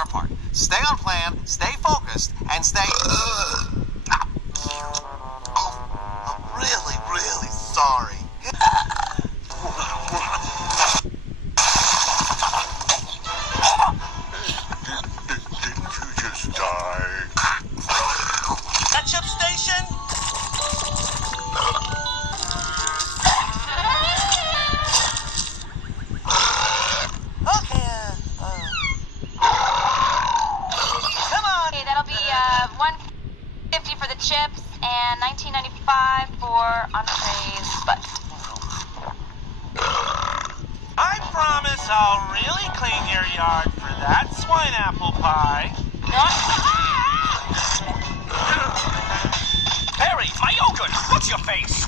important part. Stay on plan, stay focused, and stay... I'm really, really sorry. Didn't you just die? Ketchup station? Okay, come on! Okay, that'll be $150 for the chips and $19.95 for entrees, but... I promise I'll really clean your yard for that swine apple pie. Barry, my yogurt! What's your face?